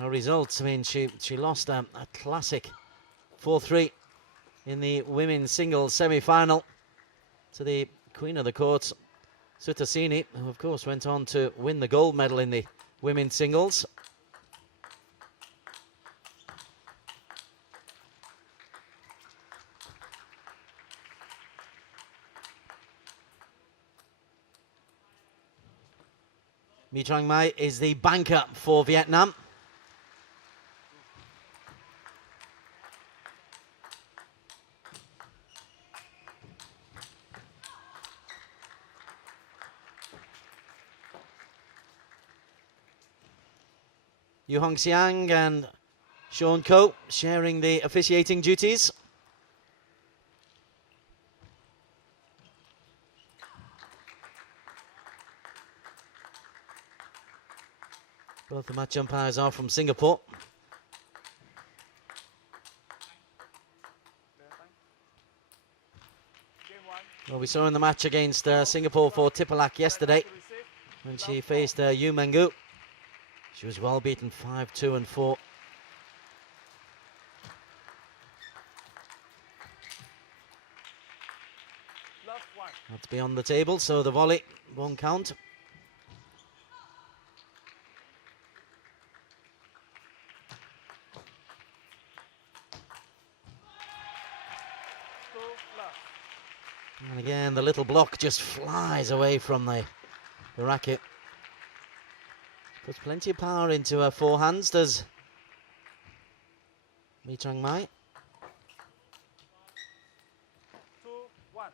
her results. I mean, she lost a classic 4-3 in the women's singles semi-final to the Queen of the Courts, Sutasini, who of course went on to win the gold medal in the women's singles. Trang Mai is the banker for Vietnam. Hoang and Sean Coe sharing the officiating duties. Both the match umpires are from Singapore. Well, we saw in the match against Singapore for Thipphalak yesterday when she faced Yu Mengu. She was well beaten 5-2 and 4. That's beyond the table, so the volley won't count. And again, the little block just flies away from the racket. Puts plenty of power into her forehands, does Trang Mai. 2-1.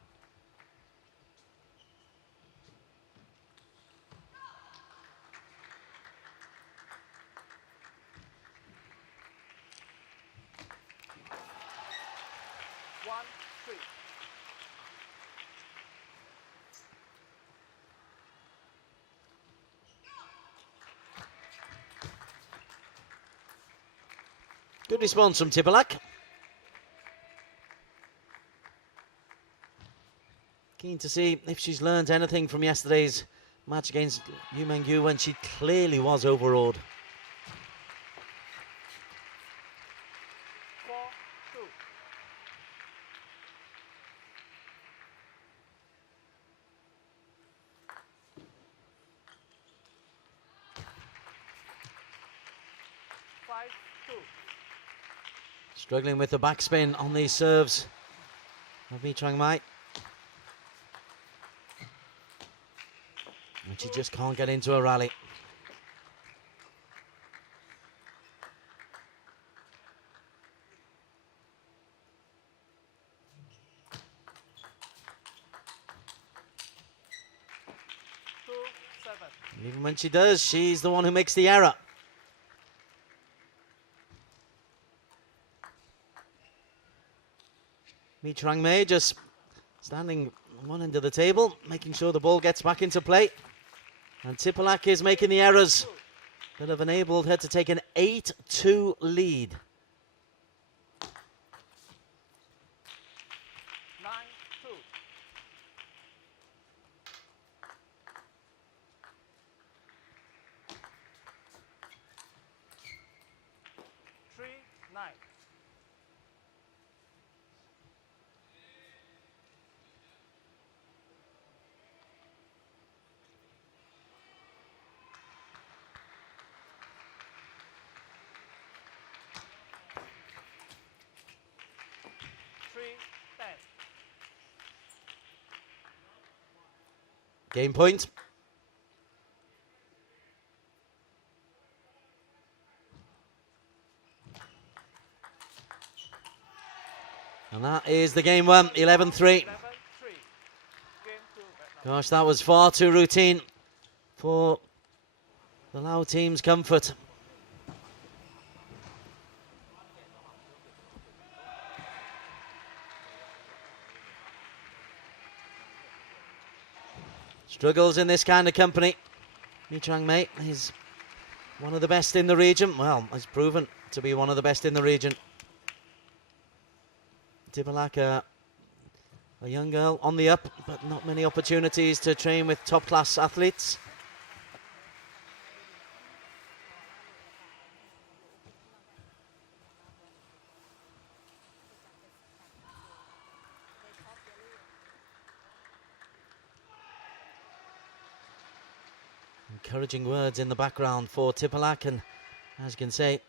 Good response from Thipphalak. Keen to see if she's learned anything from yesterday's match against Yu Mengu when she clearly was overawed. 4-2. Struggling with the backspin on these serves of Trang Mai. And she just can't get into a rally. And even when she does, she's the one who makes the error. Trang Mai just standing on one end of the table, making sure the ball gets back into play. And Thipphalak is making the errors that have enabled her to take an 8-2 lead. 9-2. Game point. And that is the game one, 11-3. Gosh, that was far too routine for the Lao team's comfort. Struggles in this kind of company. Trang Mai is one of the best in the region. Well, has proven to be one of the best in the region. Thipphalak, a young girl on the up, but not many opportunities to train with top-class athletes. Encouraging words in the background for Thipphalak, and as you can say,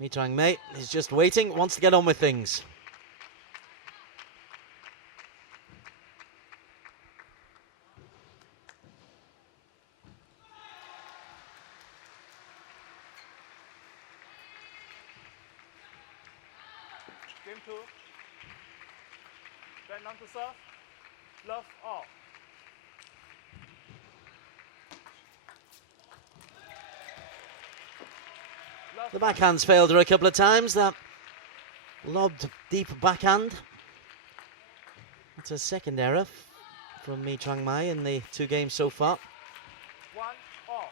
Trang Mei is just waiting, wants to get on with things. Game 2. Vietnam to serve. Love all. The backhand's failed her a couple of times. That lobbed deep backhand. That's a second error from Trang Mei in the 2 games so far. 1 all.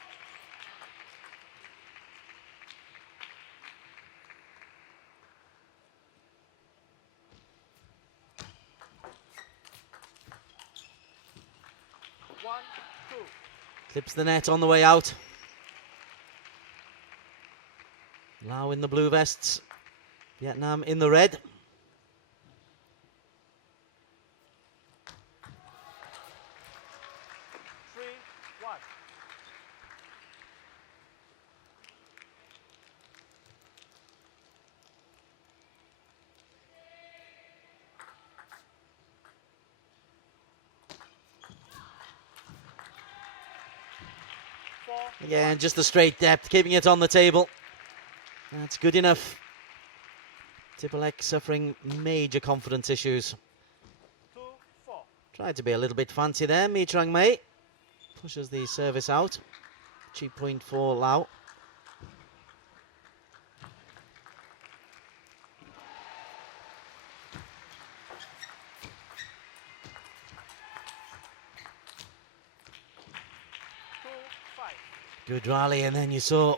One, two. Clips the net on the way out. Lao in the blue vests, Vietnam in the red. Three, one. Four, Again, just the straight depth, keeping it on the table. That's good enough. Thipphalak suffering major confidence issues. 2, 4. Tried to be a little bit fancy there, Trang Mei. Pushes the service out. Cheap point for Lao. Two, 5. Good rally, and then you saw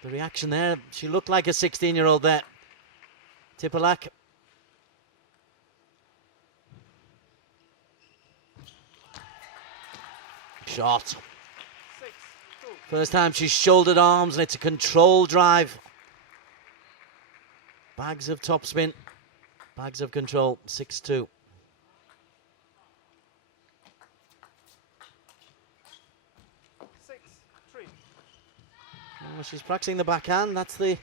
the reaction there. She looked like a 16-year-old there. Thipphalak. Shot. 6, 2. First time she's shouldered arms, and it's a control drive. Bags of topspin. Bags of control. 6-2. 6, 3. Well, she's practicing the backhand. That's the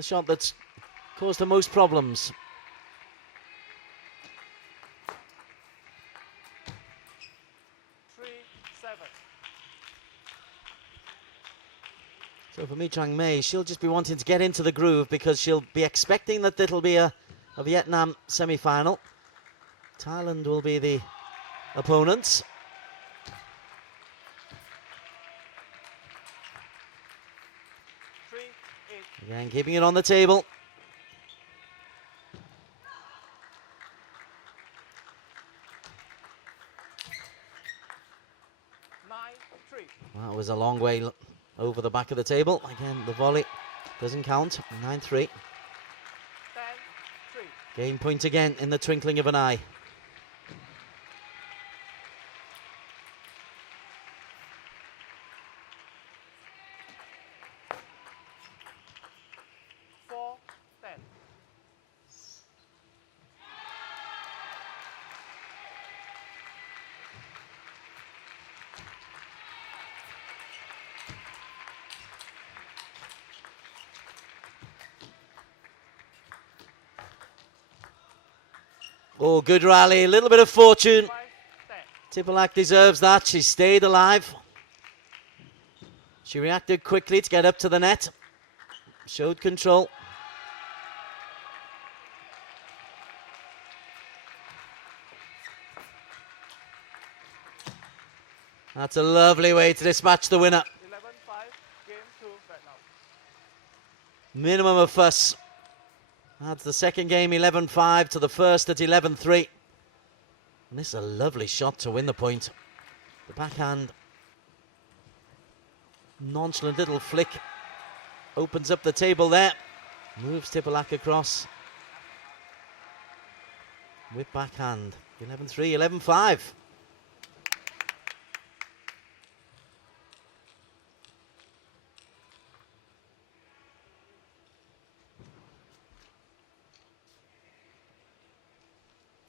shot that's caused her most problems. Three, 7. So for Trang Mei, she'll just be wanting to get into the groove because she'll be expecting that it'll be a Vietnam semi-final. Thailand will be the opponents. Three, 8. Again, keeping it on the table. Nine, 3. That was a long way over the back of the table. Again, the volley doesn't count. 9-3. 10, 3. Game point again in the twinkling of an eye. Four, 10. Oh, good rally. A little bit of fortune. 5, 10. Thipphalak deserves that. She stayed alive. She reacted quickly to get up to the net. Showed control. That's a lovely way to dispatch the winner. 11, 5. Game 2, Vietnam. Minimum of fuss. That's the second game, 11-5 to the first at 11-3. And this is a lovely shot to win the point. The backhand. Nonchalant little flick. Opens up the table there. Moves Thipphalak across. With backhand. 11-3, 11-5.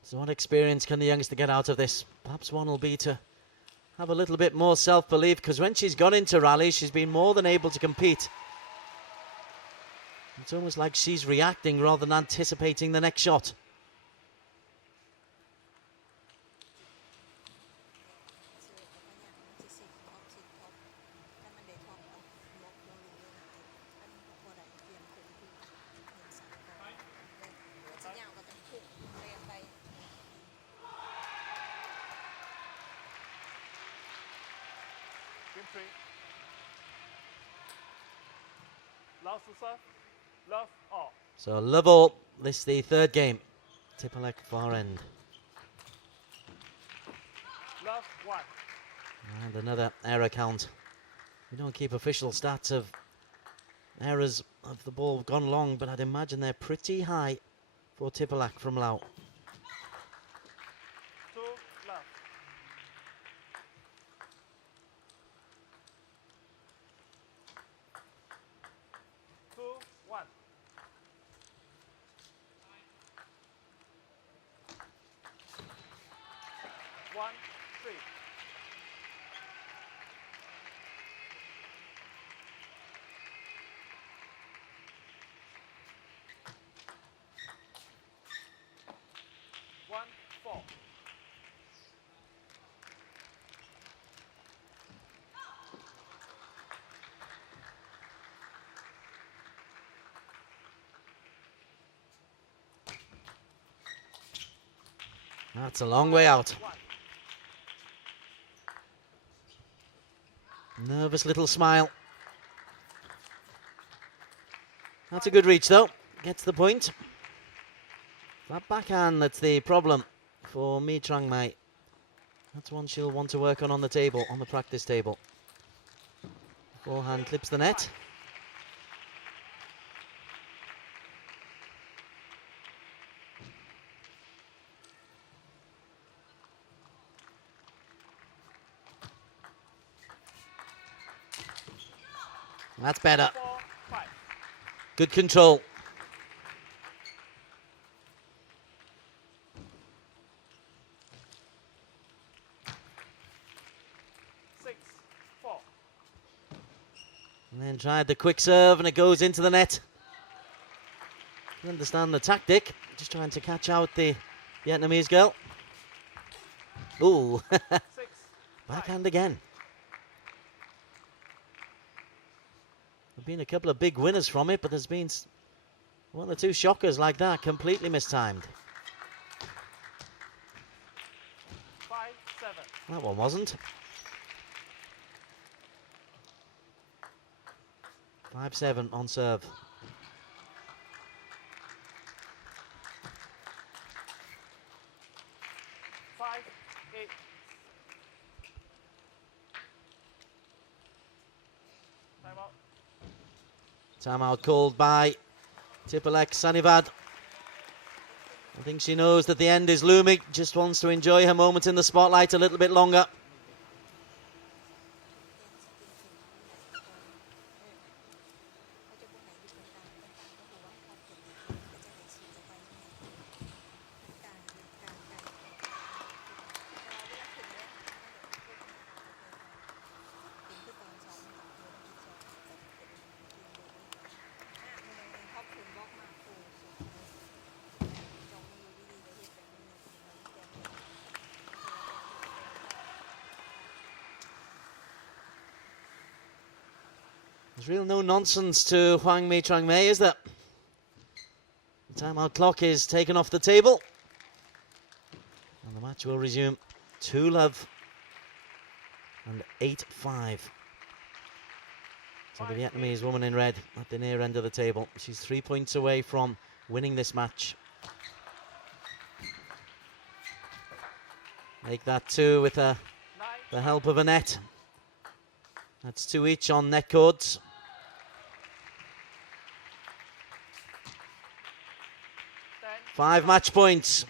So what experience can the youngster get out of this? Perhaps one will be to have a little bit more self-belief, because when she's gone into rallies, she's been more than able to compete. It's almost like she's reacting rather than anticipating the next shot. Game 3. Laos to serve. Love all. So love all. This is the third game. Thipphalak far end. Love 1. And another error count. We don't keep official stats of errors of the ball gone long, but I'd imagine they're pretty high for Thipphalak from Laos. 2 love. Two, 1. 1, 3. 1, 4. That's a long way out. 1. Nervous little smile. That's a good reach though. Gets the point. That backhand that's the problem for Trang Mai. That's one she'll want to work on the table, on the practice table. Forehand clips the net. That's better. 4, 5. Good control. 6, 4. And then tried the quick serve and it goes into the net. I understand the tactic. Just trying to catch out the Vietnamese girl. Ooh, 6, 5. backhand again. There've been a couple of big winners from it, but there's been one or two shockers like that, completely mistimed. 5, 7. That one wasn't. 5-7 on serve. 5, 8. Time out. Timeout called by Thipphalak SANNIVAD. I think she knows that the end is looming, just wants to enjoy her moment in the spotlight a little bit longer. There's real no nonsense to Hoang Trang Mai, is there? The timeout clock is taken off the table. And the match will resume 2-love and 8-5. So the Vietnamese woman in red at the near end of the table. She's 3 points away from winning this match. Make that 2 with the help of a net. That's 2 each on net cords. 5 match points.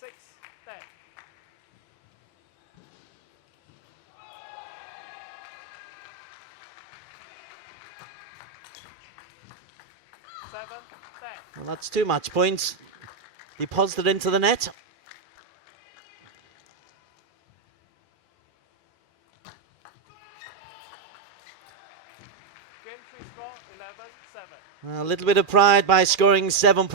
6, 10. 7, 10. Well, that's 2 match points deposited into the net. Game 3 score 11, 7. A little bit of pride by scoring 7